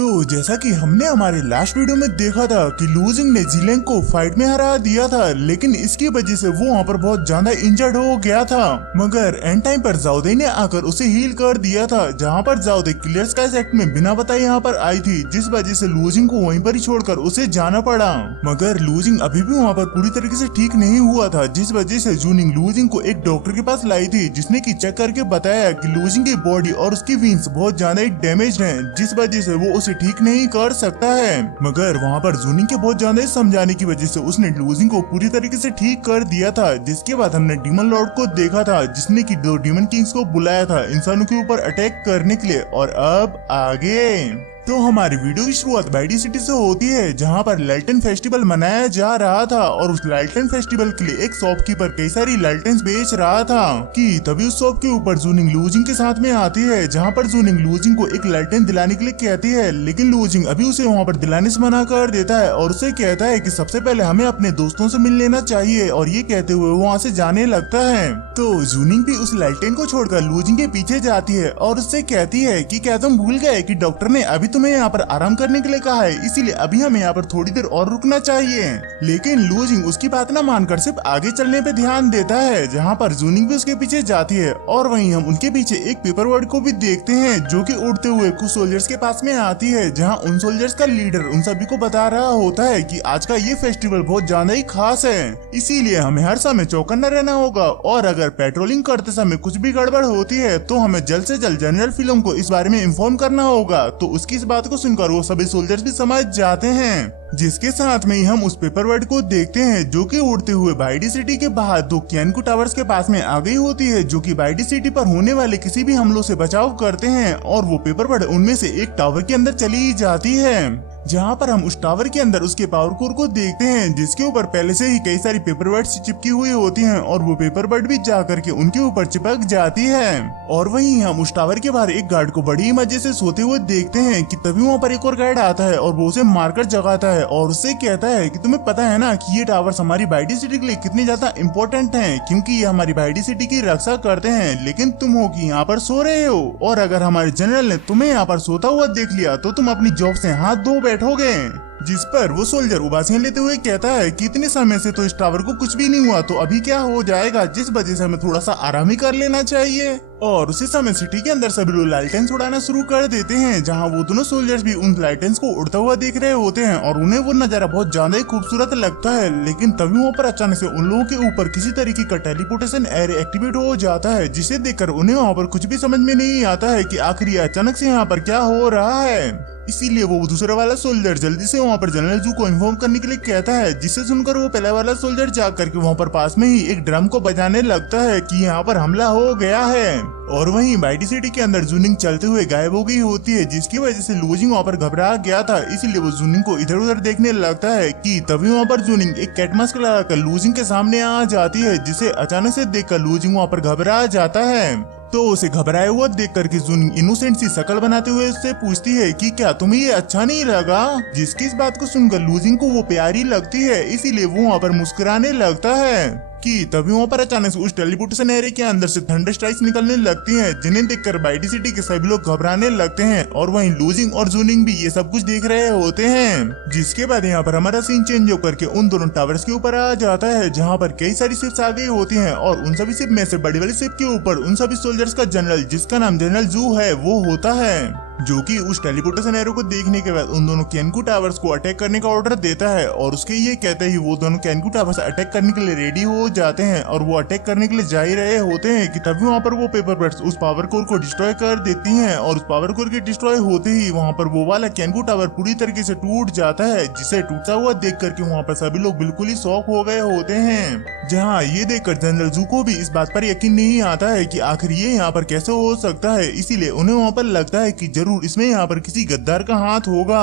तो जैसा कि हमने हमारे लास्ट वीडियो में देखा था कि लूजिंग ने जीलेंग को फाइट में हरा दिया था, लेकिन इसकी वजह से वो वहाँ पर बहुत ज्यादा इंजर्ड हो गया था। मगर एंड टाइम पर जाओदे ने आकर उसे हील कर दिया था, जहाँ पर जाओदे क्लियर स्काई एक्ट में बिना बताए यहाँ पर आई थी, जिस वजह से लूजिंग को वहीं पर ही छोड़कर उसे जाना पड़ा। मगर लूजिंग अभी भी वहाँ पर पूरी तरीके से ठीक नहीं हुआ था, जिस वजह से जूनिंग लूजिंग को एक डॉक्टर के पास लाई थी, जिसने की चेक करके बताया कि लूजिंग की बॉडी और उसकी विंग्स बहुत ज्यादा डैमेज है, जिस वजह से वो उसे ठीक नहीं कर सकता है। मगर वहाँ पर जूनिंग के बहुत ज्यादा समझाने की वजह से उसने लूजिंग को पूरी तरीके से ठीक कर दिया था। जिसके बाद हमने डीमन लॉर्ड को देखा था, जिसने की 2 डीमन किंग्स को बुलाया था इंसानों के ऊपर अटैक करने के लिए। और अब आगे तो हमारी वीडियो की शुरुआत बाइडी सिटी से होती है, जहां पर लालटेन फेस्टिवल मनाया जा रहा था और उस लालटेन फेस्टिवल के लिए एक शॉपकीपर कई सारी लालटेन बेच रहा था कि तभी उस शॉप के ऊपर जूनिंग लूजिंग के साथ में आती है, जहां पर जूनिंग लूजिंग को एक लालटेन दिलाने के लिए कहती है, लेकिन लूजिंग अभी उसे वहां पर दिलाने से मना कर देता है और उसे कहता है कि सबसे पहले हमें अपने दोस्तों से मिल लेना चाहिए, और ये कहते हुए वो वहाँ से जाने लगता है। तो जूनिंग भी उस लालटेन को छोड़कर लूजिंग के पीछे जाती है और उससे कहती है कि क्या तुम भूल गए कि डॉक्टर ने अभी तुम्हें यहाँ पर आराम करने के लिए कहा है, इसीलिए अभी हमें यहाँ पर थोड़ी देर और रुकना चाहिए। लेकिन लूजिंग उसकी बात न मानकर सिर्फ आगे चलने पे ध्यान देता है, जहाँ पर जूनिंग भी उसके पीछे जाती है। और वहीं हम उनके पीछे एक पेपर वर्ड को भी देखते हैं, जो कि उड़ते हुए कुछ सोल्जर्स के पास में आती है, जहाँ उन सोल्जर्स का लीडर उन सभी को बता रहा होता है कि आज का ये फेस्टिवल बहुत ज्यादा ही खास है, इसीलिए हमें हर समय चौकन्ना रहना होगा, और अगर पेट्रोलिंग करते समय कुछ भी गड़बड़ होती है तो हमें जल्द से जल्द जनरल फिल्म को इस बारे में इन्फॉर्म करना होगा। तो उसकी इस बात को सुनकर वो सभी सोल्जर्स भी समझ जाते हैं। जिसके साथ में ही हम उस पेपर वर्ड को देखते हैं, जो कि उड़ते हुए बाइडी सिटी के बाहर 2 क्यानको टावर्स के पास में आ गई होती है, जो कि बाइडी सिटी पर होने वाले किसी भी हमलों से बचाव करते हैं। और वो पेपर वर्ड उनमें से एक टावर के अंदर चली जाती है, जहाँ पर हम उस टावर के अंदर उसके पावर कोर को देखते हैं, जिसके ऊपर पहले से ही कई सारी पेपर बर्ड्स चिपकी हुई होती हैं, और वो पेपर बर्ड भी जा करके उनके ऊपर चिपक जाती है। और वहीं हम उस टावर के बाहर एक गार्ड को बड़ी मजे से सोते हुए देखते हैं कि तभी वहाँ पर एक और गार्ड आता है और वो उसे मारकर जगाता है और उससे कहता है कि तुम्हें पता है ना कि ये टावर्स हमारी बाइडी सिटी के लिए कितने ज्यादा इम्पोर्टेंट हैं, क्योंकि ये हमारी बाइडी सिटी की रक्षा करते हैं, लेकिन तुम हो कि यहाँ पर सो रहे हो, और अगर हमारे जनरल ने तुम्हें यहाँ पर सोता हुआ देख लिया तो तुम अपनी जॉब से हाथ धो बैठोगे। जिस पर वो सोल्जर उबासियां लेते हुए कहता है कि इतने समय से तो इस टावर को कुछ भी नहीं हुआ, तो अभी क्या हो जाएगा, जिस वजह से हमें थोड़ा सा आराम ही कर लेना चाहिए। और उसी समय सिटी के अंदर सभी लोग लालटेन उड़ाना शुरू कर देते हैं, जहां वो दोनों सोल्जर्स भी उन लालटेन को उड़ता हुआ देख रहे होते हैं, और उन्हें वो नजारा बहुत ज्यादा ही खूबसूरत लगता है। लेकिन तभी वहाँ पर अचानक से उन लोगों के ऊपर किसी तरीके का टेलीपोर्टेशन एरिया एक्टिवेट हो जाता है, जिसे देखकर उन्हें वहाँ पर कुछ भी समझ में नहीं आता है कि आखिर ये अचानक से यहाँ पर क्या हो रहा है। इसीलिए वो दूसरा वाला सोल्जर जल्दी से वहाँ पर जनरल जू को इन्फॉर्म करने के लिए कहता है, जिसे सुनकर वो पहला वाला सोल्जर जा करके वहाँ पर पास में ही एक ड्रम को बजाने लगता है कि यहाँ पर हमला हो गया है। और वहीं बाइडी सिटी के अंदर जूनिंग चलते हुए गायब हो गई होती है, जिसकी वजह से लूजिंग वहाँ पर घबरा गया था, इसीलिए वो जूनिंग को इधर उधर देखने लगता है कि तभी वहाँ पर जूनिंग एक कैट मास्क लगाकर लूजिंग के सामने आ जाती है, जिसे अचानक से देखकर लूजिंग वहाँ पर घबरा जाता है। तो उसे घबराए हुआ देख करके जूनिंग इनोसेंट सी शक्ल बनाते हुए उससे पूछती है कि क्या तुम्हें ये अच्छा नहीं लगा, जिसकी इस बात को सुनकर लूजिंग को वो प्यारी लगती है, इसीलिए वो वहाँ पर मुस्कुराने लगता है। कि तभी वहाँ पर अचानक से उस टेलीपोर्टेशन एरिया के अंदर से थंडर स्ट्राइक्स निकलने लगती हैं, जिन्हें देखकर बाइडी सिटी के सभी लोग घबराने लगते हैं, और वहीं लूजिंग और जूनिंग भी ये सब कुछ देख रहे होते हैं। जिसके बाद यहाँ पर हमारा सीन चेंज होकर के उन दोनों टावर्स के ऊपर आ जाता है, जहाँ पर कई सारी शिप्स आ गई होती हैं, और उन सभी शिप में से बड़ी वाली शिप के ऊपर उन सभी सोल्जर्स का जनरल, जिसका नाम जनरल जू है, वो होता है, जो कि उस टेलीपोर्टेशन एरो को देखने के बाद उन दोनों कैनको टावर्स को अटैक करने का ऑर्डर देता है, और उसके ये कहते ही वो दोनों कैनको टावर्स अटैक करने के लिए रेडी हो जाते हैं, और वो अटैक करने के लिए जा ही रहे होते हैं कि तभी वहाँ पर वो पेपर बर्ड्स उस पावर कोर को डिस्ट्रॉय कर देती हैं, और उस पावर कोर के डिस्ट्रॉय होते ही वहाँ पर वो वाला कैनको टावर पूरी तरीके से टूट जाता है, जिसे टूटता हुआ देख करके वहाँ पर सभी लोग बिल्कुल ही शॉक हो गए होते हैं। जहाँ ये देखकर जनरल जू को भी इस बात पर यकीन नहीं आता है कि आखिर ये यहाँ पर कैसे हो सकता है, इसीलिए उन्हें वहाँ पर लगता है कि जरूर इसमें यहाँ पर किसी गद्दार का हाथ होगा।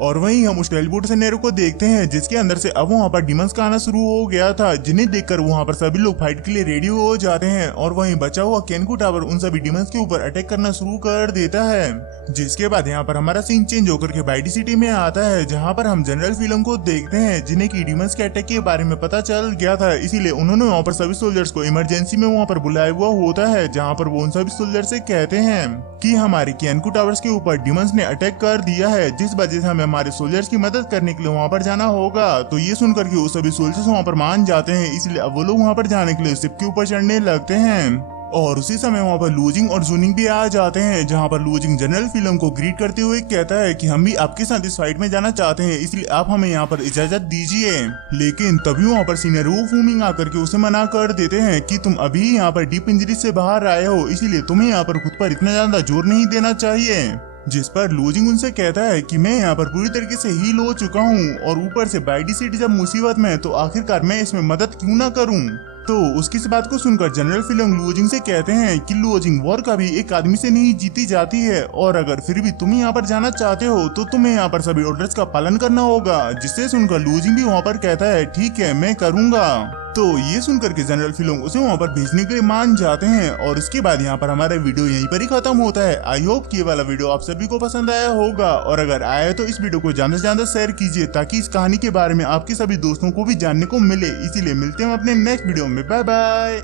और वहीं हम उस टेलीपोर्ट सिनेरियो को देखते हैं जिसके अंदर से अब वहाँ पर डिमंस का आना शुरू हो गया था, जिन्हें देखकर वहाँ पर सभी लोग फाइट के लिए रेडी हो जाते हैं। और वहीं बचा हुआ केनको टावर उन सभी डिमंस के ऊपर अटैक करना शुरू कर देता है। जिसके बाद यहाँ पर हमारा सीन चेंज होकर के बाइडी सिटी में आता है, जहाँ पर हम जनरल फिल्म को देखते हैं जिन्हें की डिमंस के अटैक के बारे में पता चल गया था, इसीलिए उन्होंने वहाँ पर सभी सोल्जर्स को इमरजेंसी में वहाँ पर बुलाया हुआ होता है, जहाँ पर वो उन सभी सोल्जर से कहते हैं कि हमारे केनको टावर्स के ऊपर डिमंस ने अटैक कर दिया है, जिस वजह से हमें हमारे सोल्जर्स की मदद करने के लिए वहाँ पर जाना होगा। तो ये सुनकर के वो सभी सोल्जर्स वहाँ पर मान जाते हैं, इसलिए अब वो लोग वहाँ पर जाने के लिए शिप के ऊपर चढ़ने लगते हैं। और उसी समय वहाँ पर लूजिंग और जूनिंग भी आ जाते हैं, जहाँ पर लूजिंग जनरल फिल्म को ग्रीट करते हुए कहता है कि हम भी आपके साथ इस फाइट में जाना चाहते हैं, इसलिए आप हमें यहाँ पर इजाजत दीजिए। लेकिन तभी वहाँ पर सीनियर वू फूमिंग आकर के उसे मना कर देते हैं कि तुम अभी यहाँ पर डीप इंजरी से बाहर आए हो, इसीलिए तुम्हें यहाँ पर खुद पर इतना ज्यादा जोर नहीं देना चाहिए। जिस पर लूजिंग उनसे कहता है कि मैं यहाँ पर पूरी तरीके से हील हो चुका हूँ, और ऊपर से बाइडी सिटी जब मुसीबत में है तो आखिरकार मैं इसमें मदद क्यों ना करूँ। तो उसकी इस बात को सुनकर जनरल फिल्म लूजिंग से कहते हैं कि लूजिंग वॉर कभी एक आदमी से नहीं जीती जाती है, और अगर फिर भी तुम यहाँ पर जाना चाहते हो तो तुम्हें यहाँ पर सभी ऑर्डर्स का पालन करना होगा। जिससे सुनकर लूजिंग भी वहाँ पर कहता है ठीक है मैं करूँगा। तो ये सुनकर के जनरल फिल्म उसे वहाँ पर भेजने के लिए मान जाते हैं, और उसके बाद यहाँ पर हमारा वीडियो यहीं पर ही खत्म होता है। आई होप कि ये वाला वीडियो आप सभी को पसंद आया होगा, और अगर आया तो इस वीडियो को ज्यादा से ज्यादा शेयर कीजिए ताकि इस कहानी के बारे में आपके सभी दोस्तों को भी जानने को मिले। इसीलिए मिलते हैं अपने नेक्स्ट वीडियो में, बाय बाय।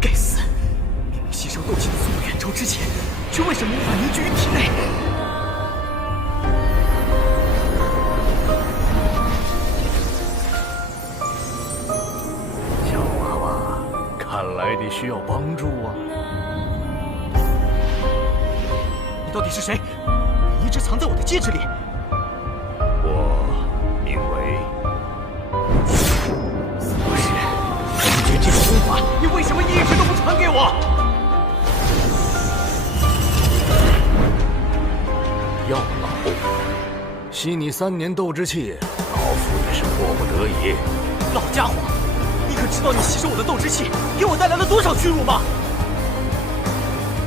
该死！明明吸收斗气的速度远超之前，却为什么无法凝聚于体内？小娃娃，看来你需要帮助啊！你到底是谁？你一直藏在我的戒指里。我名为不是，明觉这种功法，你为什么一直都不传给我？药老，吸你3年斗之气，老夫也是迫不得已。老家伙，你可知道你吸收我的斗之气给我带来了多少屈辱吗？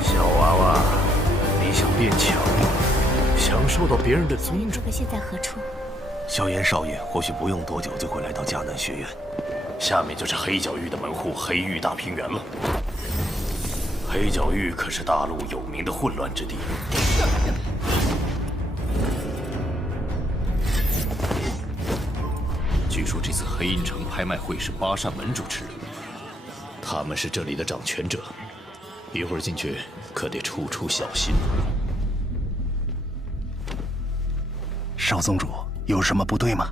小娃娃，你想变强，想受到别人的尊重。主们现在何处？萧炎少爷或许不用多久就会来到迦南学院，下面就是黑角域的门户黑域大平原了。黑角域可是大陆有名的混乱之地。据说这次黑阴城拍卖会是巴善门主持的，他们是这里的掌权者，一会儿进去可得处处小心。少宗主，有什么不对吗？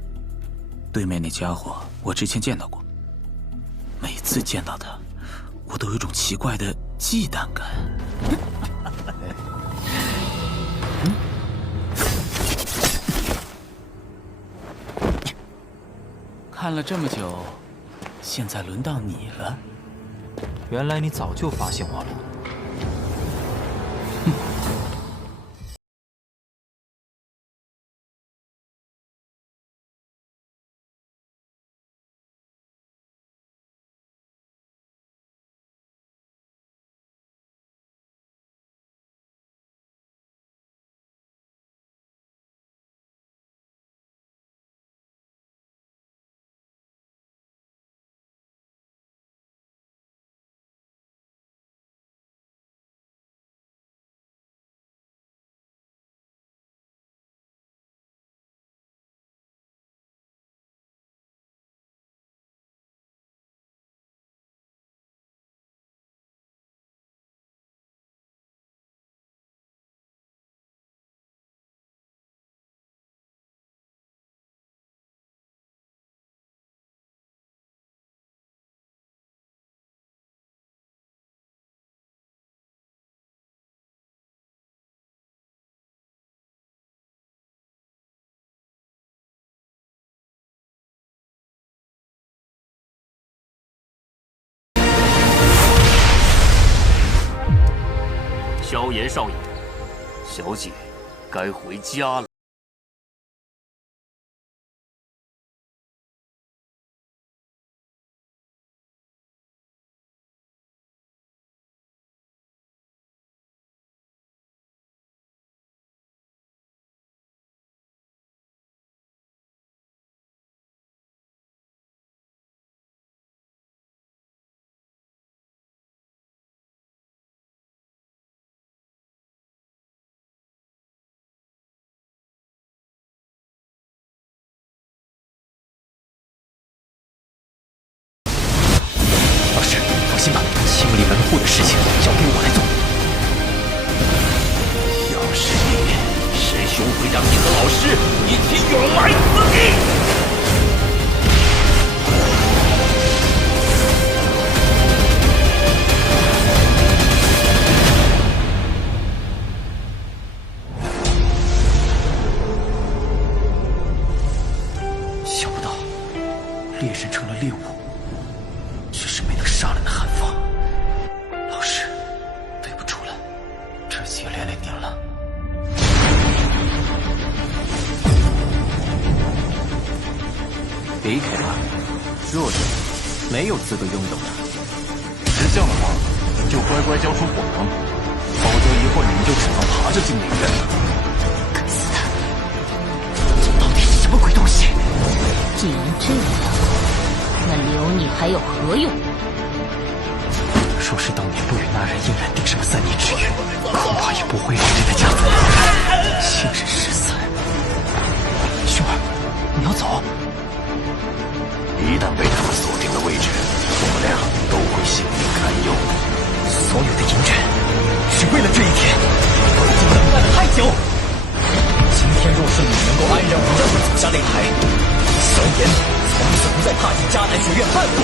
对面那家伙，我之前见到过，每次见到他，我都有种奇怪的忌惮感。看了这么久，现在轮到你了。原来你早就发现我了。萧炎少爷，小姐该回家了。师一起永埋此地。想不到，猎人成了猎物，却是没能杀人的韩放。老师，对不住了，这次也连累您了。离开吧，弱者没有资格拥有的。识相的话，就乖乖交出火能，否则一会儿你们就只能爬着进领院了。该死的，这到底是什么鬼东西？既然这样，那留你还有何用？若是当年不与那人硬然定什么3年之约，恐怕也不会让这个家族亲人失散。兄儿，你要走？一旦被他们锁定了位置，我们俩都会性命堪忧。所有的隐忍，只为了这一天，我已经等待了太久。今天若是你能够安然无恙地走下擂台，萧炎从此不再踏进迦南学院半步。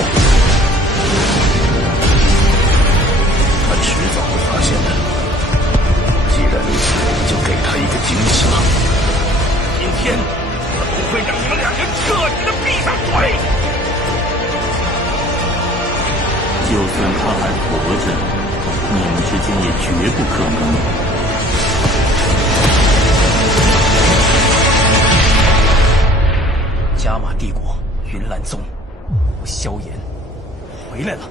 他迟早会发现的。既然如此，就给他一个惊喜吧。今天我不会让你们两人彻底的闭上嘴。就算他还活着，你们之间也绝不可能。加玛帝国云岚宗，萧炎回来了。